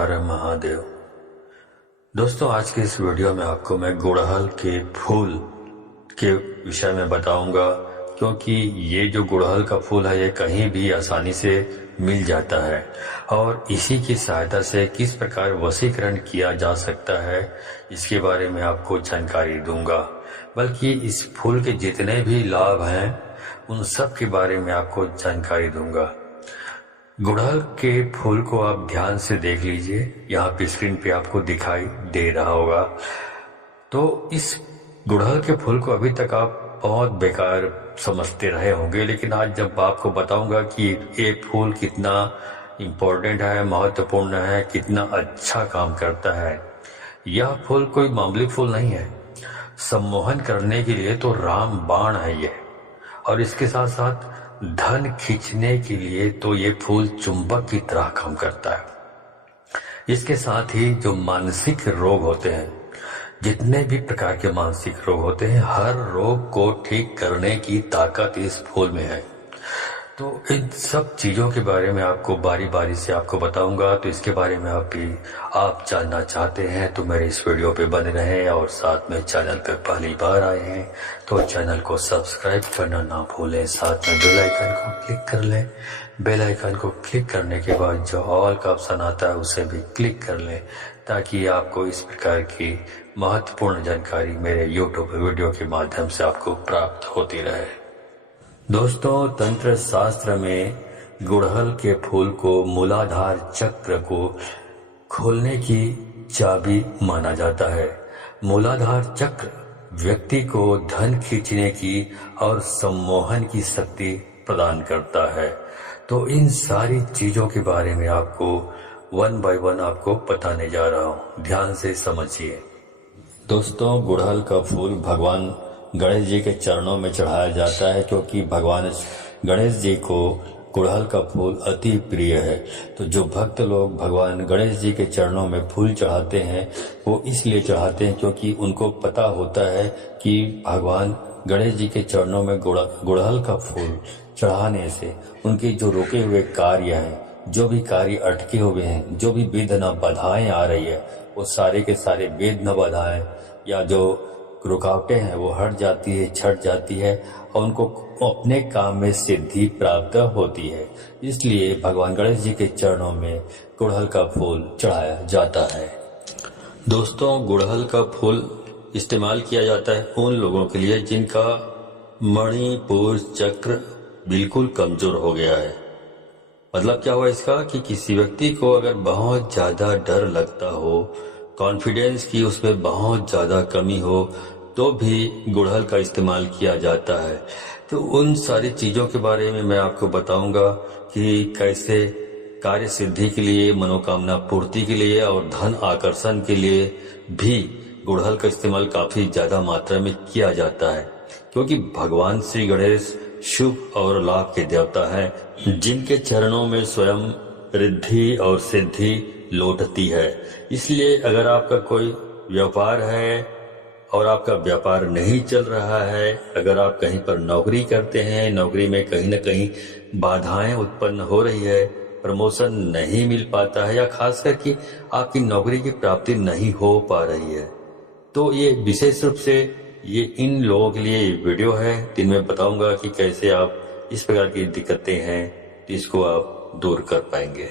हर महादेव। दोस्तों, आज के इस वीडियो में आपको मैं गुड़हल के फूल के विषय में बताऊंगा, क्योंकि ये जो गुड़हल का फूल है ये कहीं भी आसानी से मिल जाता है और इसी की सहायता से किस प्रकार वशीकरण किया जा सकता है इसके बारे में आपको जानकारी दूंगा। बल्कि इस फूल के जितने भी लाभ हैं उन सब के बारे में आपको जानकारी दूंगा। गुड़हल के फूल को आप ध्यान से देख लीजिए, यहाँ पे स्क्रीन पे आपको दिखाई दे रहा होगा। तो इस गुड़हल के फूल को अभी तक आप बहुत बेकार समझते रहे होंगे, लेकिन आज जब आपको बताऊंगा कि ये फूल कितना इम्पोर्टेंट है, महत्वपूर्ण है, कितना अच्छा काम करता है। यह फूल कोई मामूली फूल नहीं है। सम्मोहन करने के लिए तो राम बाण है ये, और इसके साथ साथ धन खींचने के लिए तो ये फूल चुंबक की तरह काम करता है। इसके साथ ही जो मानसिक रोग होते हैं, जितने भी प्रकार के मानसिक रोग होते हैं, हर रोग को ठीक करने की ताकत इस फूल में है। तो इन सब चीजों के बारे में आपको बारी बारी से आपको बताऊंगा। तो इसके बारे में आप जानना चाहते हैं तो मेरे इस वीडियो पे बने रहें, और साथ में चैनल पे पहली बार आए हैं तो चैनल को सब्सक्राइब करना ना भूलें। साथ में बेल आइकन को क्लिक कर लें। बेल आइकन को क्लिक करने के बाद जो ऑल का ऑप्शन आता है उसे भी क्लिक कर लें, ताकि आपको इस प्रकार की महत्वपूर्ण जानकारी मेरे यूट्यूब वीडियो के माध्यम से आपको प्राप्त होती रहे। दोस्तों, तंत्र शास्त्र में गुड़हल के फूल को मूलाधार चक्र को खोलने की चाबी माना जाता है। मूलाधार चक्र व्यक्ति को धन खींचने की और सम्मोहन की शक्ति प्रदान करता है। तो इन सारी चीजों के बारे में आपको वन बाय वन आपको बताने जा रहा हूँ, ध्यान से समझिए। दोस्तों, गुड़हल का फूल भगवान गणेश जी के चरणों में चढ़ाया जाता है, क्योंकि भगवान गणेश जी को गुड़हल का फूल अति प्रिय है। तो जो भक्त लोग भगवान गणेश जी के चरणों में फूल चढ़ाते हैं वो इसलिए चढ़ाते हैं क्योंकि उनको पता होता है कि भगवान गणेश जी के चरणों में गुड़हल का फूल चढ़ाने से उनके जो रुके हुए कार्य हैं, जो भी कार्य अटके हुए हैं, जो भी विघ्न बाधाएं आ रही है, वो सारे के सारे विघ्न बाधाएं या जो रुकावटें हैं वो हट जाती है, छट जाती है और उनको अपने काम में सिद्धि प्राप्त होती है। इसलिए भगवान गणेश जी के चरणों में गुड़हल का फूल चढ़ाया जाता है। दोस्तों, गुड़हल का फूल इस्तेमाल किया जाता है उन लोगों के लिए जिनका मणिपुर चक्र बिल्कुल कमजोर हो गया है। मतलब क्या हुआ इसका कि किसी व्यक्ति को अगर बहुत ज्यादा डर लगता हो, कॉन्फिडेंस की उसमें बहुत ज्यादा कमी हो, तो भी गुड़हल का इस्तेमाल किया जाता है। तो उन सारी चीजों के बारे में मैं आपको बताऊंगा कि कैसे कार्य सिद्धि के लिए, मनोकामना पूर्ति के लिए और धन आकर्षण के लिए भी गुड़हल का इस्तेमाल काफी ज्यादा मात्रा में किया जाता है, क्योंकि भगवान श्री गणेश शुभ और लाभ के देवता हैं, जिनके चरणों में स्वयं रिद्धि और सिद्धि लौटती है। इसलिए अगर आपका कोई व्यापार है और आपका व्यापार नहीं चल रहा है, अगर आप कहीं पर नौकरी करते हैं, नौकरी में कहीं न कहीं बाधाएं उत्पन्न हो रही है, प्रमोशन नहीं मिल पाता है, या खास करके आपकी नौकरी की प्राप्ति नहीं हो पा रही है, तो ये विशेष रूप से ये इन लोगों के लिए वीडियो है जिनमें बताऊंगा कि कैसे आप इस प्रकार की दिक्कतें हैं तो इसको आप दूर कर पाएंगे।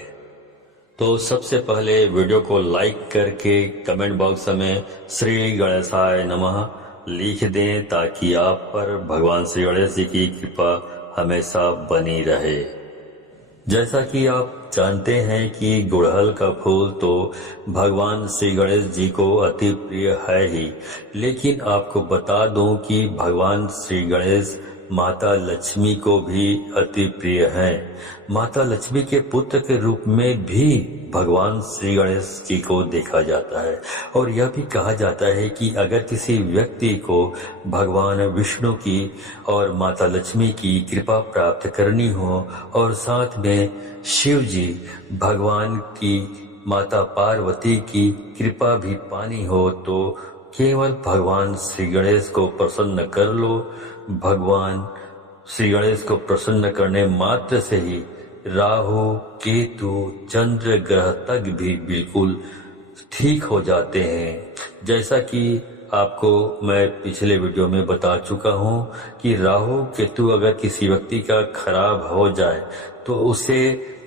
तो सबसे पहले वीडियो को लाइक करके कमेंट बॉक्स में श्री गणेशाय नमः लिख दें, ताकि आप पर भगवान श्री गणेश जी की कृपा हमेशा बनी रहे। जैसा कि आप जानते हैं कि गुड़हल का फूल तो भगवान श्री गणेश जी को अति प्रिय है ही, लेकिन आपको बता दूं कि भगवान श्री गणेश माता लक्ष्मी को भी अति प्रिय हैं। माता लक्ष्मी के पुत्र के रूप में भी भगवान श्री गणेश जी को देखा जाता है, और यह भी कहा जाता है कि अगर किसी व्यक्ति को भगवान विष्णु की और माता लक्ष्मी की कृपा प्राप्त करनी हो और साथ में शिव जी भगवान की माता पार्वती की कृपा भी पानी हो, तो केवल भगवान श्री गणेश को प्रसन्न कर लो। भगवान श्री गणेश को प्रसन्न करने मात्र से ही राहु केतु चंद्र ग्रह तक भी बिल्कुल ठीक हो जाते हैं। जैसा कि आपको मैं पिछले वीडियो में बता चुका हूं कि राहु केतु अगर किसी व्यक्ति का खराब हो जाए तो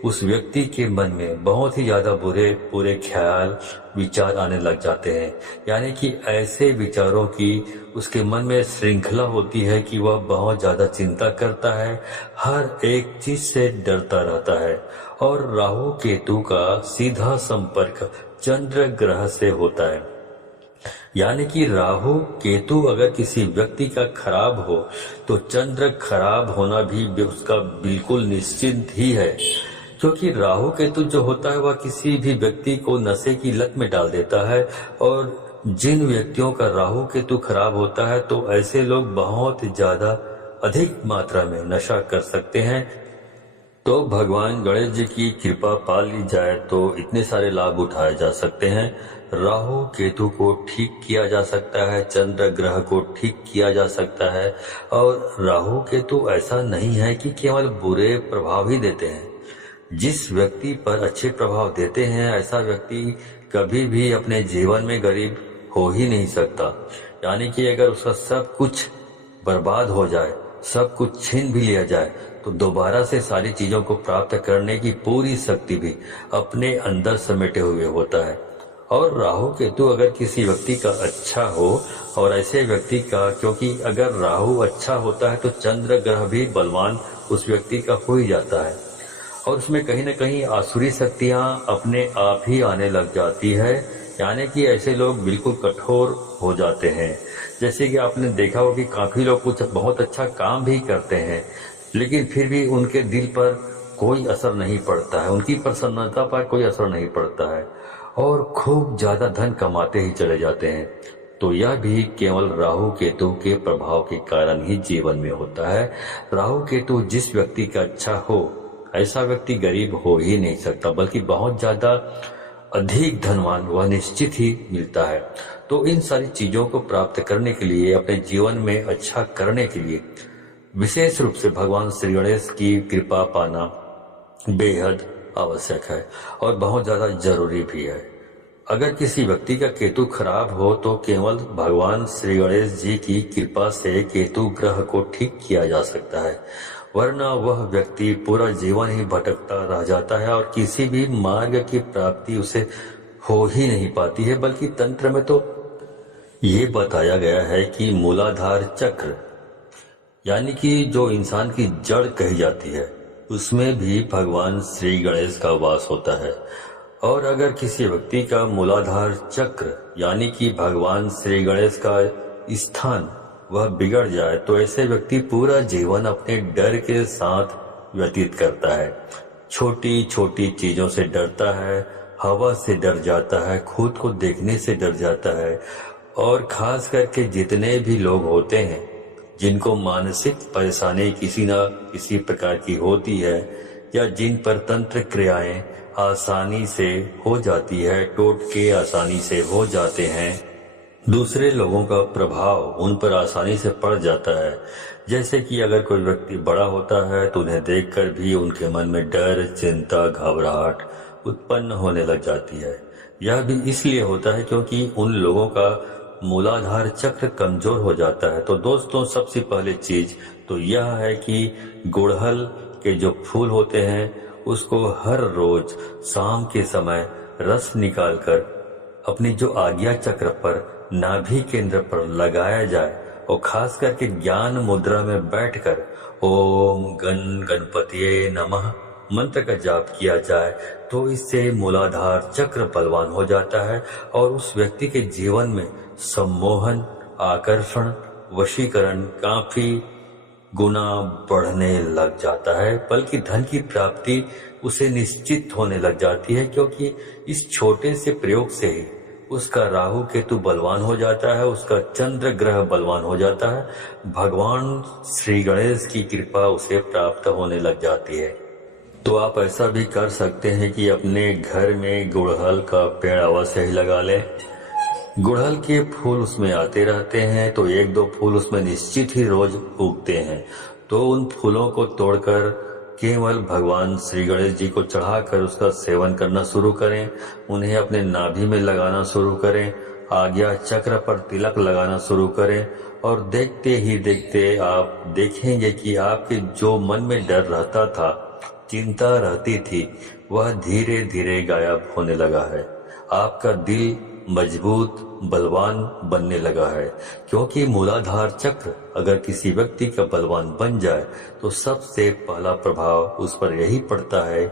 उस व्यक्ति के मन में बहुत ही ज्यादा बुरे ख्याल विचार आने लग जाते हैं। यानी कि ऐसे विचारों की उसके मन में श्रृंखला होती है कि वह बहुत ज्यादा चिंता करता है, हर एक चीज से डरता रहता है। और राहु केतु का सीधा संपर्क चंद्र ग्रह से होता है। यानी कि राहु केतु अगर किसी व्यक्ति का खराब हो तो चंद्र खराब होना भी उसका बिल्कुल निश्चित ही है, क्योंकि राहु केतु जो होता है वह किसी भी व्यक्ति को नशे की लत में डाल देता है। और जिन व्यक्तियों का राहु केतु खराब होता है तो ऐसे लोग बहुत ज्यादा अधिक मात्रा में नशा कर सकते हैं। तो भगवान गणेश जी की कृपा पा ली जाए तो इतने सारे लाभ उठाए जा सकते हैं। राहु केतु को ठीक किया जा सकता है, चंद्र ग्रह को ठीक किया जा सकता है। और राहु केतु ऐसा नहीं है कि केवल बुरे प्रभाव ही देते हैं, जिस व्यक्ति पर अच्छे प्रभाव देते हैं ऐसा व्यक्ति कभी भी अपने जीवन में गरीब हो ही नहीं सकता। यानी कि अगर उसका सब कुछ बर्बाद हो जाए, सब कुछ छीन भी लिया जाए तो दोबारा से सारी चीजों को प्राप्त करने की पूरी शक्ति भी अपने अंदर समेटे हुए होता है। और राहु केतु अगर किसी व्यक्ति का अच्छा हो, और ऐसे व्यक्ति का, क्योंकि अगर राहु अच्छा होता है तो चंद्र ग्रह भी बलवान उस व्यक्ति का हो ही जाता है और उसमें कहीं न कहीं आसुरी शक्तियां अपने आप ही आने लग जाती है। यानी कि ऐसे लोग बिल्कुल कठोर हो जाते हैं। जैसे कि आपने देखा हो कि काफी लोग कुछ बहुत अच्छा काम भी करते हैं लेकिन फिर भी उनके दिल पर कोई असर नहीं पड़ता है, उनकी प्रसन्नता पर कोई असर नहीं पड़ता है और खूब ज्यादा धन कमाते ही चले जाते हैं। तो यह भी केवल राहु केतु के प्रभाव के कारण ही जीवन में होता है। राहु केतु जिस व्यक्ति का अच्छा हो ऐसा व्यक्ति गरीब हो ही नहीं सकता, बल्कि बहुत ज्यादा अधिक धनवान वह निश्चित ही मिलता है। तो इन सारी चीजों को प्राप्त करने के लिए, अपने जीवन में अच्छा करने के लिए विशेष रूप से भगवान श्री गणेश की कृपा पाना बेहद आवश्यक है और बहुत ज्यादा जरूरी भी है। अगर किसी व्यक्ति का केतु खराब हो तो केवल भगवान श्री गणेश जी की कृपा से केतु ग्रह को ठीक किया जा सकता है, वरना वह व्यक्ति पूरा जीवन ही भटकता रह जाता है और किसी भी मार्ग की प्राप्ति उसे हो ही नहीं पाती है। बल्कि तंत्र में तो ये बताया गया है कि मूलाधार चक्र, यानी कि जो इंसान की जड़ कही जाती है, उसमें भी भगवान श्री गणेश का वास होता है। और अगर किसी व्यक्ति का मूलाधार चक्र यानी कि भगवान श्री गणेश का स्थान वह बिगड़ जाए तो ऐसे व्यक्ति पूरा जीवन अपने डर के साथ व्यतीत करता है। छोटी छोटी चीजों से डरता है, हवा से डर जाता है, खुद को देखने से डर जाता है। और खास करके जितने भी लोग होते हैं जिनको मानसिक परेशानी किसी न किसी प्रकार की होती है या जिन पर तंत्र क्रियाएं आसानी से हो जाती है, टोटके आसानी से हो जाते हैं, दूसरे लोगों का प्रभाव उन पर आसानी से पड़ जाता है। जैसे कि अगर कोई व्यक्ति बड़ा होता है तो उन्हें देखकर भी उनके मन में डर, चिंता, घबराहट उत्पन्न होने लग जाती है। यह भी इसलिए होता है क्योंकि उन लोगों का मूलाधार चक्र कमजोर हो जाता है। तो दोस्तों, सबसे पहले चीज तो यह है कि गुड़हल के जो फूल होते हैं उसको हर रोज शाम के समय रस निकालकर अपनी जो आज्ञा चक्र पर नाभि केंद्र पर लगाया जाए और खास करके ज्ञान मुद्रा में बैठकर ओम गणपतिये नमः मंत्र का जाप किया जाए तो इससे मूलाधार चक्र बलवान हो जाता है और उस व्यक्ति के जीवन में सम्मोहन, आकर्षण, वशीकरण काफी गुना बढ़ने लग जाता है। बल्कि धन की प्राप्ति उसे निश्चित होने लग जाती है क्योंकि इस छोटे से प्रयोग से ही उसका राहु केतु बलवान हो जाता है, उसका चंद्र ग्रह बलवान हो जाता है, भगवान श्री गणेश की कृपा उसे प्राप्त होने लग जाती है। तो आप ऐसा भी कर सकते हैं कि अपने घर में गुड़हल का पेड़ अवश्य ही लगा लें। गुड़हल के फूल उसमें आते रहते हैं तो एक दो फूल उसमें निश्चित ही रोज उगते हैं। तो उन फूलों को तोड़कर केवल भगवान श्री गणेश जी को चढ़ाकर उसका सेवन करना शुरू करें। उन्हें अपने नाभि में लगाना शुरू करें, आज्ञा चक्र पर तिलक लगाना शुरू करें और देखते ही देखते आप देखेंगे कि आपके जो मन में डर रहता था, चिंता रहती थी, वह धीरे धीरे गायब होने लगा है। आपका दिल मजबूत बलवान बनने लगा है, क्योंकि मूलाधार चक्र अगर किसी व्यक्ति का बलवान बन जाए तो सबसे पहला प्रभाव उस पर यही पड़ता है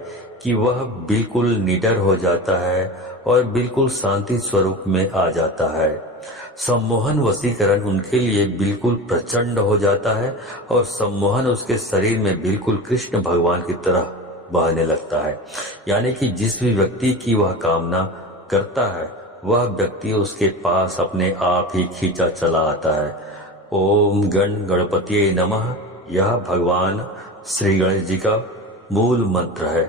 कि वह बिल्कुल निडर हो जाता है और बिल्कुल शांति स्वरूप में आ जाता है। सम्मोहन वशीकरण उनके लिए बिल्कुल प्रचंड हो जाता है और सम्मोहन उसके शरीर में बिल्कुल कृष्ण भगवान की तरह बहने लगता है। यानी कि जिस भी व्यक्ति की वह कामना करता है वह व्यक्ति उसके पास अपने आप ही खींचा चला आता है। ओम गण गणपतिये नमः यह भगवान श्री गणेश जी का मूल मंत्र है।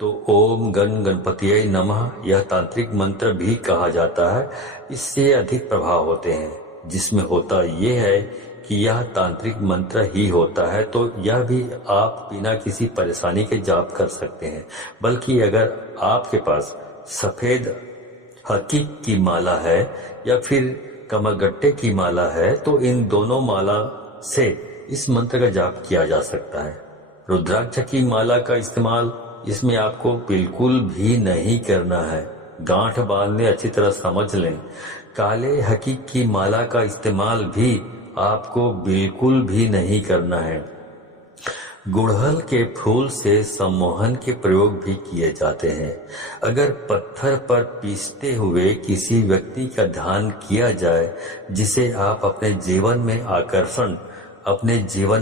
तो ओम गण गणपतिये नमः यह तांत्रिक मंत्र भी कहा जाता है। इससे अधिक प्रभाव होते हैं, जिसमें होता यह है कि यह तांत्रिक मंत्र ही होता है, तो यह भी आप बिना किसी परेशानी के जाप कर सकते हैं। बल्कि अगर आपके पास सफेद हकीक की माला है या फिर कमलगट्टे की माला है तो इन दोनों माला से इस मंत्र का जाप किया जा सकता है। रुद्राक्ष की माला का इस्तेमाल इसमें आपको बिल्कुल भी नहीं करना है। गांठ बांधने अच्छी तरह समझ लें। काले हकीक की माला का इस्तेमाल भी आपको बिल्कुल भी नहीं करना है। गुड़हल के फूल से सम्मोहन के प्रयोग भी किए जाते हैं। अगर पत्थर पर पीसते हुए किसी व्यक्ति का ध्यान किया जाए जिसे आप अपने जीवन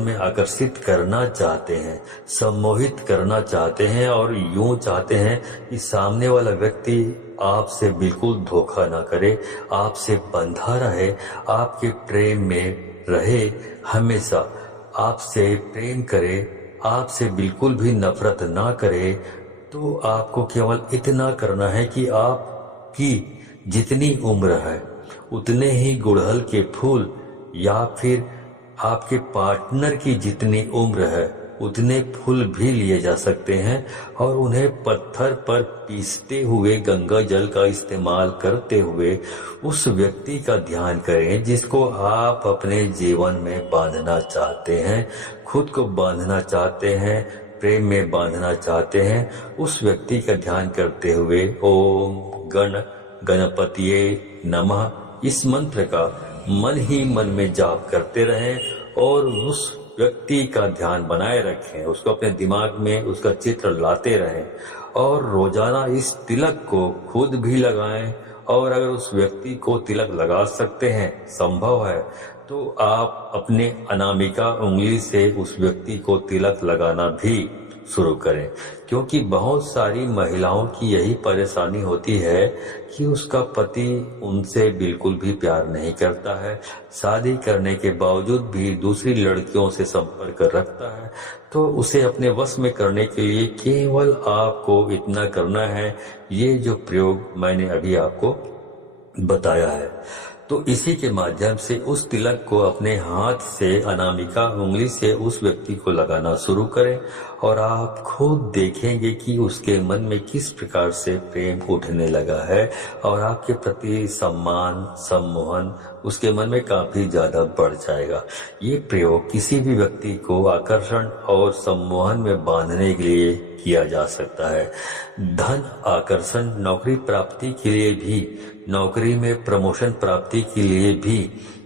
में आकर्षित करना चाहते हैं, सम्मोहित करना चाहते हैं और यूं चाहते हैं कि सामने वाला व्यक्ति आपसे बिल्कुल धोखा ना करे, आपसे बंधा रहे, आपके प्रेम में रहे, हमेशा आपसे प्रेम करे, आपसे बिल्कुल भी नफरत ना करे, तो आपको केवल इतना करना है कि आपकी जितनी उम्र है उतने ही गुड़हल के फूल या फिर आपके पार्टनर की जितनी उम्र है उतने फूल भी लिए जा सकते हैं और उन्हें पत्थर पर पीसते हुए गंगा जल का इस्तेमाल करते हुए उस व्यक्ति का ध्यान करें जिसको आप अपने जीवन में बांधना चाहते हैं, खुद को बांधना चाहते हैं, प्रेम में बांधना चाहते हैं। उस व्यक्ति का ध्यान करते हुए ओम गण गणपतिये नमः इस मंत्र का मन ही मन में जाप करते रहें और उस व्यक्ति का ध्यान बनाए रखें, उसको अपने दिमाग में उसका चित्र लाते रहें और रोजाना इस तिलक को खुद भी लगाएं। और अगर उस व्यक्ति को तिलक लगा सकते हैं, संभव है, तो आप अपने अनामिका उंगली से उस व्यक्ति को तिलक लगाना भी शुरू करें। क्योंकि बहुत सारी महिलाओं की यही परेशानी होती है कि उसका पति उनसे बिल्कुल भी प्यार नहीं करता है, शादी करने के बावजूद भी दूसरी लड़कियों से संपर्क रखता है। तो उसे अपने वश में करने के लिए केवल आपको इतना करना है, ये जो प्रयोग मैंने अभी आपको बताया है। तो इसी के माध्यम से उस तिलक को अपने हाथ से अनामिका उंगली से उस व्यक्ति को लगाना शुरू करें और आप खुद देखेंगे कि उसके मन में किस प्रकार से प्रेम उठने लगा है और आपके प्रति सम्मान सम्मोहन उसके मन में काफी ज्यादा बढ़ जाएगा। ये प्रयोग किसी भी व्यक्ति को आकर्षण और सम्मोहन में बांधने के लिए किया जा सकता है। धन आकर्षण, नौकरी प्राप्ति के लिए भी, नौकरी में प्रमोशन प्राप्ति के लिए भी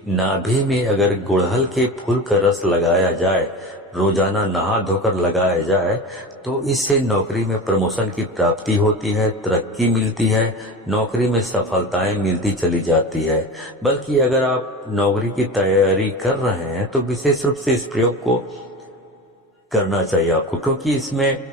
नाभि में अगर गुड़हल के फूल का रस लगाया जाए, रोजाना नहा धोकर लगाया जाए, तो इससे नौकरी में प्रमोशन की प्राप्ति होती है, तरक्की मिलती है, नौकरी में सफलताएं मिलती चली जाती है। बल्कि अगर आप नौकरी की तैयारी कर रहे हैं तो विशेष रूप से इस प्रयोग को करना चाहिए आपको, क्योंकि इसमें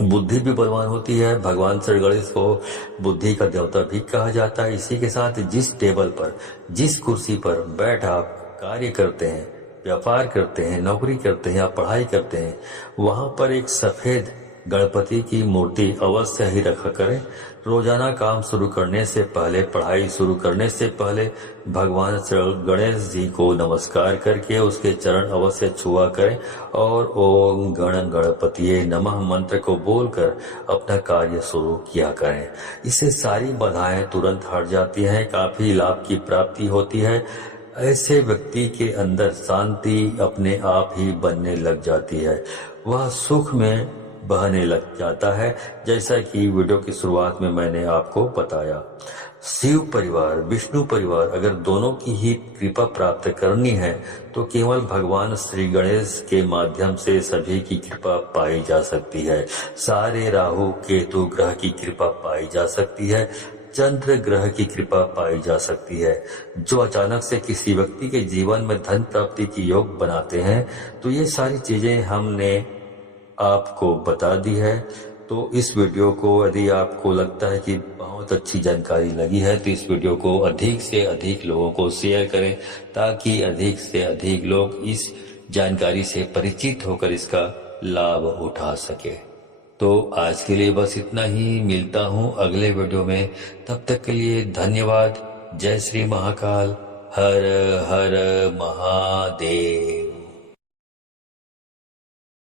बुद्धि भी बलवान होती है। भगवान श्री गणेश को बुद्धि का देवता भी कहा जाता है। इसी के साथ जिस टेबल पर, जिस कुर्सी पर बैठ आप कार्य करते हैं, व्यापार करते हैं, नौकरी करते हैं या पढ़ाई करते हैं, वहां पर एक सफेद गणपति की मूर्ति अवश्य ही रखा करें, रोजाना काम शुरू करने से पहले, पढ़ाई शुरू करने से पहले भगवान श्री गणेश जी को नमस्कार करके उसके चरण अवश्य छुआ करें और ओम गण गणपतिये नमः मंत्र को बोलकर अपना कार्य शुरू किया करें। इससे सारी बाधाएं तुरंत हट जाती हैं, काफी लाभ की प्राप्ति होती है। ऐसे व्यक्ति के अंदर शांति अपने आप ही बनने लग जाती है, वह सुख में बहने लग जाता है। जैसा कि वीडियो की शुरुआत में मैंने आपको बताया, शिव परिवार, विष्णु परिवार, अगर दोनों की ही कृपा प्राप्त करनी है तो केवल भगवान श्री गणेश के माध्यम से सभी की कृपा पाई जा सकती है। सारे राहु केतु ग्रह की कृपा पाई जा सकती है, चंद्र ग्रह की कृपा पाई जा सकती है, जो अचानक से किसी व्यक्ति के जीवन में धन प्राप्ति की योग बनाते हैं। तो ये सारी चीजें हमने आपको बता दी है। तो इस वीडियो को यदि आपको लगता है कि बहुत अच्छी जानकारी लगी है तो इस वीडियो को अधिक से अधिक लोगों को शेयर करें, ताकि अधिक से अधिक लोग इस जानकारी से परिचित होकर इसका लाभ उठा सके। तो आज के लिए बस इतना ही, मिलता हूँ अगले वीडियो में। तब तक के लिए धन्यवाद। जय श्री महाकाल। हर हर महादेव।